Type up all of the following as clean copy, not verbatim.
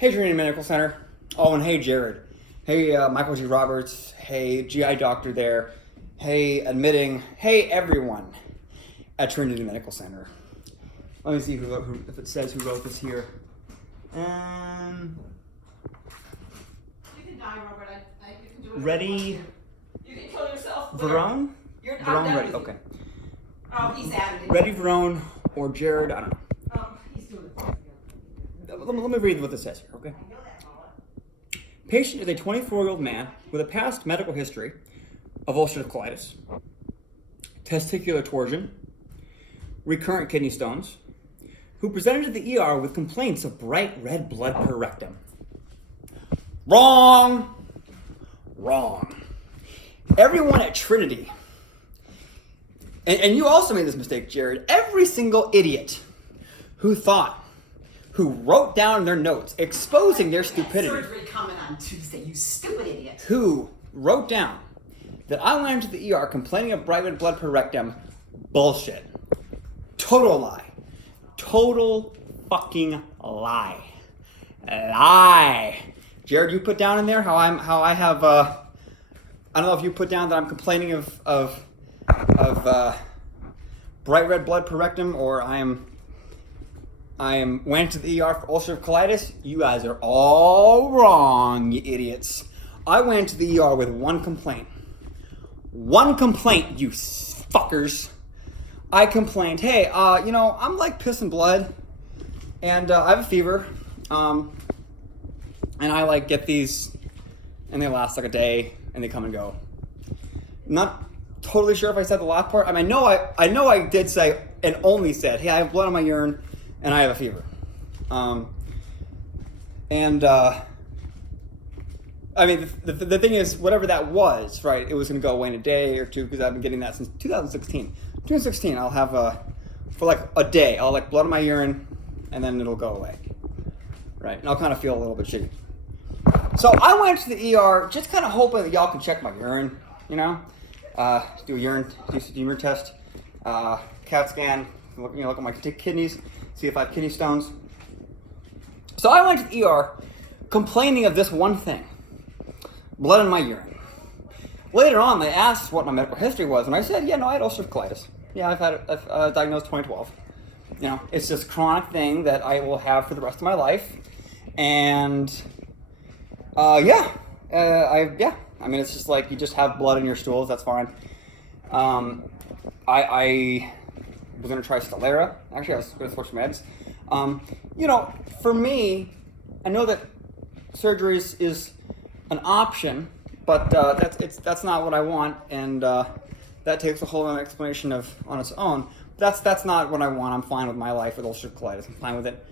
Hey, Trinity Medical Center. Oh, and hey, Jared. Hey, Michael G. Roberts. Hey, GI doctor there. Hey, admitting. Hey, everyone at Trinity Medical Center. Let me see if it says who wrote this here. You can die, Robert. You can do it. Ready? You can kill yourself. Verone? Verone, ready. Okay. Oh, he's added it. Ready, Verone, or Jared? I don't know. He's doing it. Let me read what this says here, okay? Patient is a 24-year-old man with a past medical history of ulcerative colitis, testicular torsion, recurrent kidney stones, who presented to the ER with complaints of bright red blood per rectum. Wrong! Wrong. Everyone at Trinity, and you also made this mistake, Jared, every single idiot who wrote down their notes exposing their stupidity. Surgery coming on Tuesday, you stupid idiot. Who wrote down that I went into the ER complaining of bright red blood per rectum. Bullshit. Total lie. Total fucking lie. Lie. Jared, you put down in there I don't know if you put down that I'm complaining of bright red blood per rectum, or I went to the ER for ulcerative colitis. You guys are all wrong, you idiots. I went to the ER with one complaint. One complaint, you fuckers. I complained, hey, I'm like pissing blood, and I have a fever, and I get these, and they last like a day, and they come and go. Not totally sure if I said the last part. I mean, I know I did say, and only said, hey, I have blood on my urine, and I have a fever. The thing is, whatever that was, right, it was going to go away in a day or two, because I've been getting that since 2016. 2016, I'll have for like a day, I'll like blood in my urine, and then it'll go away, right? And I'll kind of feel a little bit shitty. So I went to the ER just kind of hoping that y'all can check my urine, do a urine test, CAT scan, look at my kidneys, see if I have kidney stones. So I went to the ER complaining of this one thing, blood in my urine. Later on, they asked what my medical history was, and I said, I had ulcerative colitis. Yeah, I've diagnosed 2012. It's this chronic thing that I will have for the rest of my life, and it's just like you just have blood in your stools. That's fine. I was gonna try Stelara. Actually, I was gonna switch meds. For me, I know that surgery is an option, but that's not what I want, and that takes a whole other explanation on its own. That's not what I want. I'm fine with my life with ulcerative colitis. I'm fine with it.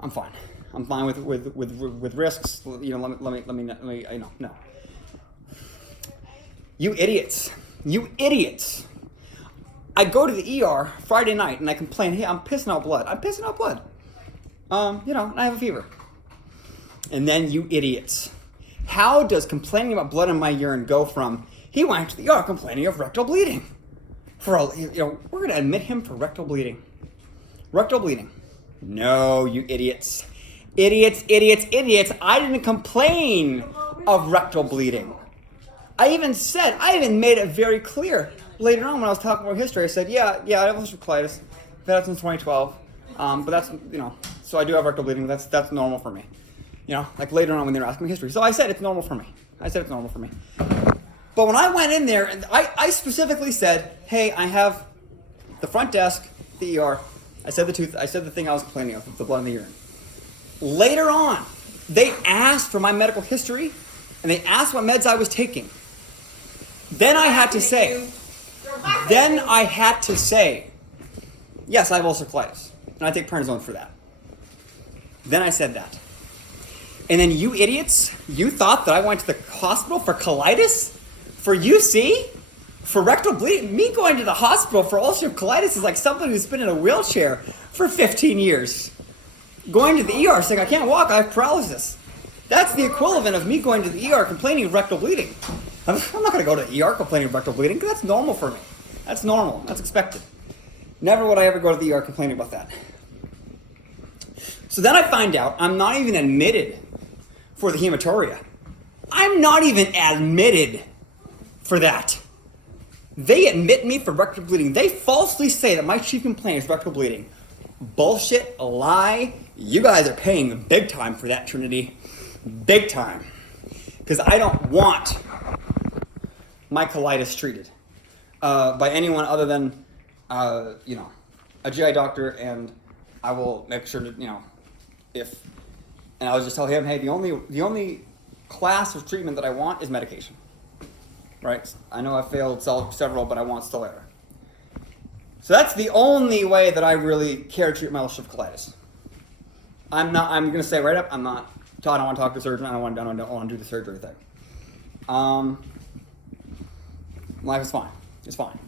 I'm fine. I'm fine with risks. Let me no. You idiots. I go to the ER Friday night and I complain, hey, I'm pissing out blood. And I have a fever. And then you idiots. How does complaining about blood in my urine go from, he went to the ER complaining of rectal bleeding? We're going to admit him for rectal bleeding. Rectal bleeding. No, you idiots. Idiots. I didn't complain of rectal bleeding. I even made it very clear. Later on when I was talking about history, I said, I have ulcerative colitis. I've had it since 2012. But that's, so I do have rectal bleeding. That's normal for me. Like later on when they were asking me history. So I said it's normal for me. But when I went in there, and I specifically said, hey, I have the front desk, the ER. I said the thing I was complaining of, the blood in the urine. Later on, they asked for my medical history, and they asked what meds I was taking. Then I had to say, yes, I have ulcerative colitis, and I take prednisone for that. Then I said that. And then you idiots, you thought that I went to the hospital for colitis? For UC? For rectal bleeding? Me going to the hospital for ulcerative colitis is like somebody who's been in a wheelchair for 15 years. Going to the ER saying, I can't walk, I have paralysis. That's the equivalent of me going to the ER complaining of rectal bleeding. I'm not going to go to the ER complaining of rectal bleeding, because that's normal for me. That's normal. That's expected. Never would I ever go to the ER complaining about that. So then I find out I'm not even admitted for the hematuria. I'm not even admitted for that. They admit me for rectal bleeding. They falsely say that my chief complaint is rectal bleeding. Bullshit, a lie. You guys are paying big time for that, Trinity. Big time. Because I don't want my colitis treated by anyone other than, a GI doctor, and I will make sure that, and I'll just tell him, hey, the only class of treatment that I want is medication. Right? I know I failed several, but I want Stelara. So that's the only way that I really care to treat my ulcerative colitis. I'm going to say right up, I don't want to talk to the surgeon. I don't want to do the surgery thing. Life is fine. It's fine.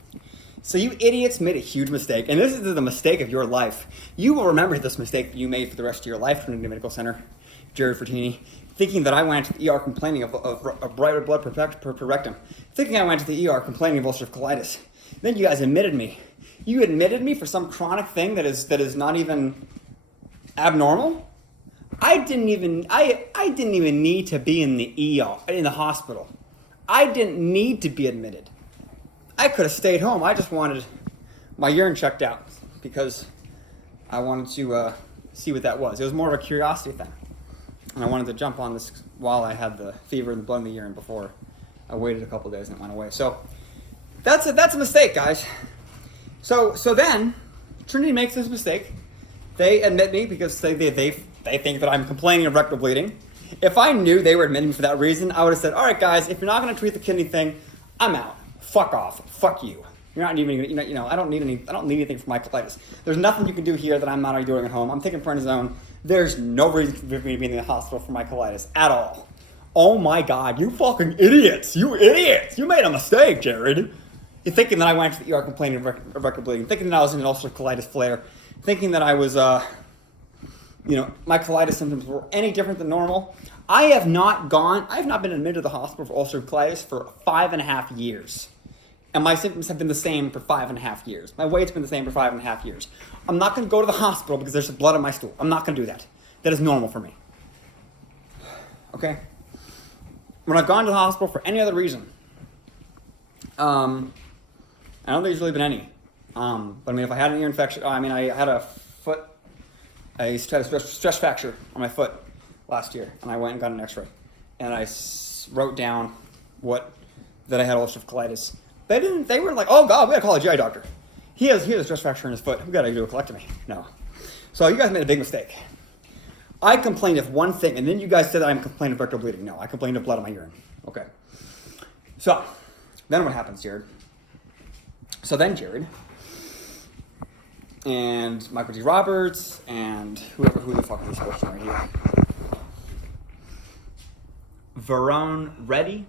So you idiots made a huge mistake, and this is the mistake of your life. You will remember this mistake that you made for the rest of your life, Trinity Medical Center, Jared Fertini, thinking that I went to the ER complaining of bright blood per rectum, thinking I went to the ER complaining of ulcerative colitis. Then you guys admitted me. You admitted me for some chronic thing that is not even abnormal. I didn't even need to be in the ER, in the hospital. I didn't need to be admitted. I could have stayed home. I just wanted my urine checked out because I wanted to see what that was. It was more of a curiosity thing. And I wanted to jump on this while I had the fever and the blood in the urine before I waited a couple days and it went away. So that's a mistake, guys. So then Trinity makes this mistake. They admit me because they think that I'm complaining of rectal bleeding. If I knew they were admitting me for that reason, I would have said, all right, guys, if you're not going to treat the kidney thing, I'm out. Fuck off. Fuck you. You're not even, I don't need anything for my colitis. There's nothing you can do here that I'm not already doing at home. I'm taking prednisone. There's no reason for me to be in the hospital for my colitis at all. Oh my God, you fucking idiots. You idiots. You made a mistake, Jared. You're thinking that I went to the ER complaining of rectal bleeding, thinking that I was in an ulcerative colitis flare, thinking that I was, my colitis symptoms were any different than normal. I have not been admitted to the hospital for ulcerative colitis for 5.5 years. And my symptoms have been the same for 5.5 years. My weight's been the same for 5.5 years. I'm not going to go to the hospital because there's blood on my stool. I'm not going to do that. That is normal for me. Okay? When I've gone to the hospital for any other reason, I don't think there's really been any. But if I had an ear infection, I had a stress fracture on my foot last year, and I went and got an x-ray. And I wrote down that I had ulcerative colitis. They were like, oh God, we gotta call a GI doctor. He has a stress fracture in his foot. We gotta do a colectomy. No. So you guys made a big mistake. I complained of one thing, and then you guys said that I'm complaining of rectal bleeding. No, I complained of blood on my urine. Okay. So, then what happens, Jared? So then Jared, and Michael D. Roberts, and who the fuck is this person right here? Verone Reddy?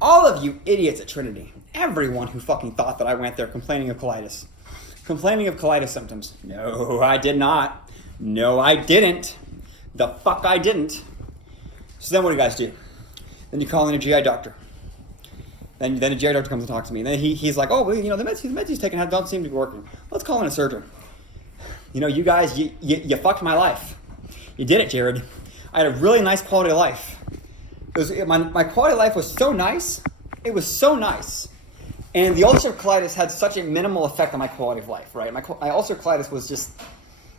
All of you idiots at Trinity. Everyone who fucking thought that I went there complaining of colitis. Complaining of colitis symptoms. No, I did not. No, I didn't. The fuck I didn't. So then what do you guys do? Then you call in a GI doctor. Then a GI doctor comes and talks to me. And then he's like, oh, well, the meds he's taking don't seem to be working. Let's call in a surgeon. You guys, you fucked my life. You did it, Jared. I had a really nice quality of life. My quality of life was so nice. It was so nice. And the ulcerative colitis had such a minimal effect on my quality of life, right? My ulcerative colitis was just,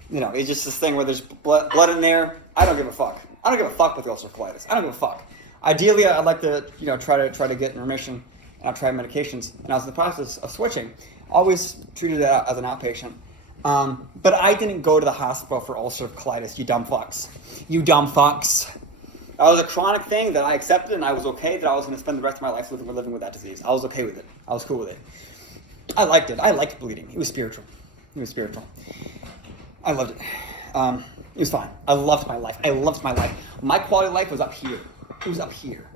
it's just this thing where there's blood in there. I don't give a fuck. I don't give a fuck with the ulcerative colitis. I don't give a fuck. Ideally, I'd like to, try to get in remission, and I've tried medications, and I was in the process of switching. Always treated it as an outpatient. But I didn't go to the hospital for ulcerative colitis, you dumb fucks. You dumb fucks. That was a chronic thing that I accepted, and I was okay that I was going to spend the rest of my life living with that disease. I was okay with it. I was cool with it. I liked it. I liked bleeding. It was spiritual. I loved it. It was fine. I loved my life. My quality of life was up here. It was up here.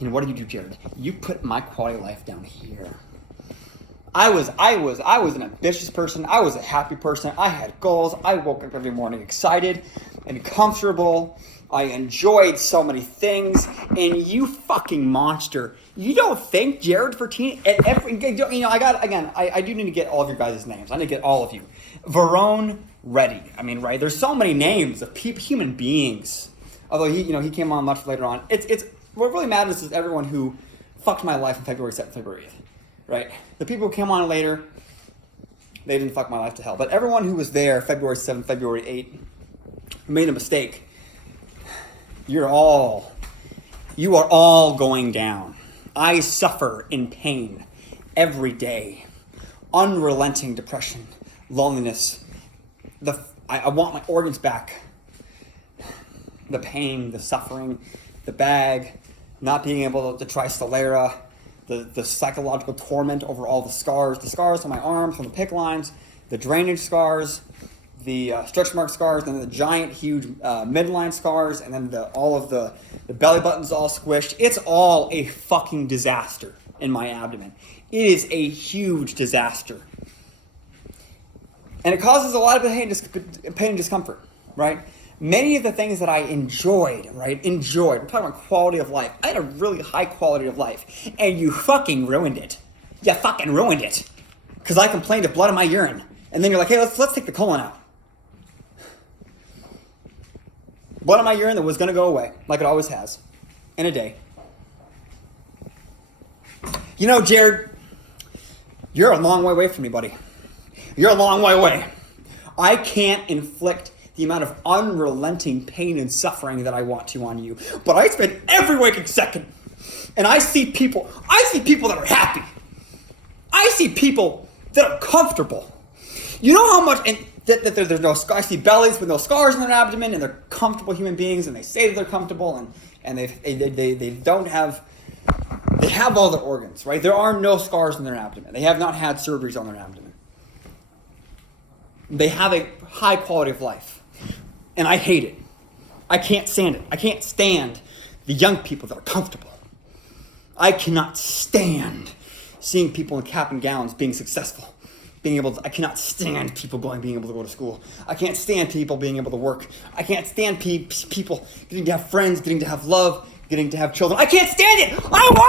What did you do, Jared? You put my quality of life down here. I was an ambitious person. I was a happy person. I had goals. I woke up every morning excited and comfortable. I enjoyed so many things, and you fucking monster. You don't think Jared Fertini, I do need to get all of your guys' names. I need to get all of you. Verone ready. I mean, right? There's so many names of human beings. Although he came on much later on. It's what really matters is everyone who fucked my life on February 7th, February 8th, right? The people who came on later, they didn't fuck my life to hell. But everyone who was there February 7th, February 8th, who made a mistake, you are all going down. I suffer in pain every day. Unrelenting depression, loneliness. I want my organs back. The pain, the suffering, the bag, not being able to try Stellara, the psychological torment over all the scars on my arms from the PICC lines, the drainage scars, the stretch mark scars, and the giant, huge midline scars, and then all of the belly buttons all squished. It's all a fucking disaster in my abdomen. It is a huge disaster. And it causes a lot of pain and discomfort, right? Many of the things that I enjoyed, we're talking about quality of life. I had a really high quality of life, and you fucking ruined it. You fucking ruined it. Because I complained of blood in my urine. And then you're like, hey, let's take the colon out. Blood in my urine that was going to go away, like it always has, in a day. You know, Jared, you're a long way away from me, buddy. You're a long way away. I can't inflict the amount of unrelenting pain and suffering that I want to on you. But I spend every waking second, and I see people that are happy. I see people that are comfortable. You know how much, and that there's no scars. I see bellies with no scars in their abdomen, and they're comfortable human beings, and they say that they're comfortable, and they don't have, they have all their organs, right? There are no scars in their abdomen. They have not had surgeries on their abdomen. They have a high quality of life. And I hate it. I can't stand it. I can't stand the young people that are comfortable. I cannot stand seeing people in cap and gowns being successful. I cannot stand people being able to go to school. I can't stand people being able to work. I can't stand people getting to have friends, getting to have love, getting to have children. I can't stand it. I want to